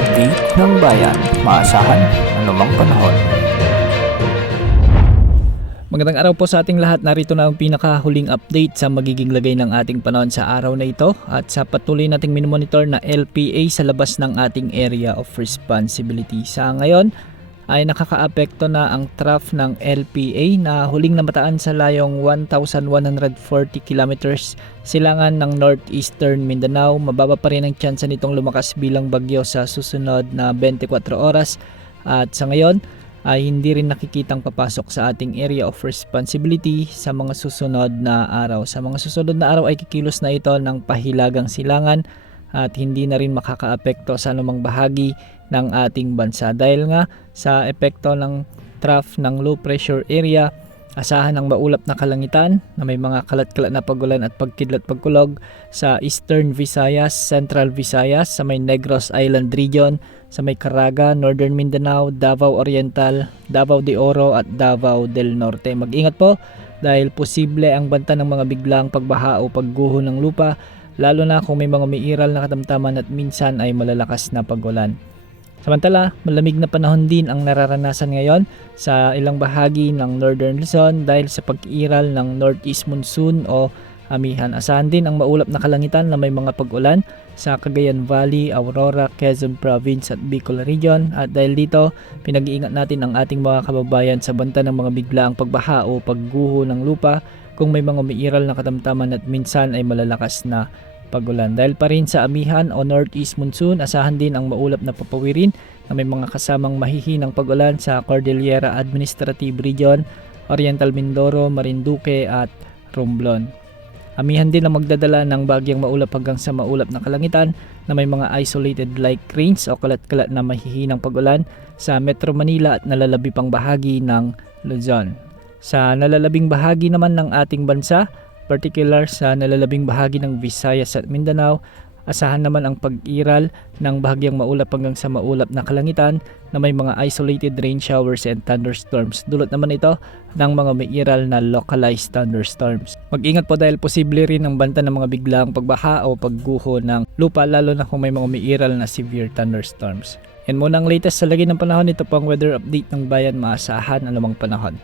update ng bayan, maasahan anumang panahon. Magandang araw po sa ating lahat. Narito na ang pinakahuling update sa magiging lagay ng ating panahon sa araw na ito at sa patuloy nating minomonitor na LPA sa labas ng ating area of responsibility. Sa ngayon ay nakakaapekto na ang trough ng LPA na huling namataan sa layong 1,140 kilometers silangan ng northeastern Mindanao. Mababa pa rin ang tsansa nitong lumakas bilang bagyo sa susunod na 24 oras at sa ngayon ay hindi rin nakikitang papasok sa ating area of responsibility sa mga susunod na araw. Sa mga susunod na araw ay kikilos na ito ng pahilagang silangan at hindi na rin makakaapekto sa anumang bahagi ng ating bansa. Dahil nga sa epekto ng trough ng low pressure area, asahan ang maulap na kalangitan na may mga kalat-kalat na pagulan at pagkidlat pagkulog sa Eastern Visayas, Central Visayas, sa may Negros Island region, sa may Caraga, Northern Mindanao, Davao Oriental, Davao de Oro at Davao del Norte. Mag-ingat po dahil posible ang banta ng mga biglang pagbaha o pagguho ng lupa, lalo na kung may mga umiiral na katamtaman at minsan ay malalakas na pagulan. Samantala, malamig na panahon din ang nararanasan ngayon sa ilang bahagi ng Northern Luzon dahil sa pag-iral ng Northeast Monsoon o amihan. Asahan din ang maulap na kalangitan na may mga pag-ulan sa Cagayan Valley, Aurora, Quezon Province at Bicol Region. At dahil dito, pinag-iingat natin ang ating mga kababayan sa banta ng mga biglaang pagbaha o pagguho ng lupa kung may mga umiiral na katamtaman at minsan ay malalakas na pagulan. Dahil pa rin sa amihan o northeast monsoon, asahan din ang maulap na papawirin na may mga kasamang mahihinang pagulan sa Cordillera Administrative Region, Oriental Mindoro, Marinduque at Romblon. Amihan din ang magdadala ng bagyang maulap hanggang sa maulap na kalangitan na may mga isolated light rains o kalat-kalat na mahihinang pagulan sa Metro Manila at nalalabi pang bahagi ng Luzon. Sa nalalabing bahagi naman ng ating bansa, particular sa nalalabing bahagi ng Visayas at Mindanao, asahan naman ang pag-iral ng bahagyang maulap hanggang sa maulap na kalangitan na may mga isolated rain showers and thunderstorms. Dulot naman ito ng mga may iral na localized thunderstorms. Mag-ingat po dahil posible rin ang banta ng mga biglaang pagbaha o pagguho ng lupa, lalo na kung may mga may iral na severe thunderstorms. Yan muna ang latest sa lagay ng panahon. Ito po ang weather update ng bayan, maasahan anumang panahon.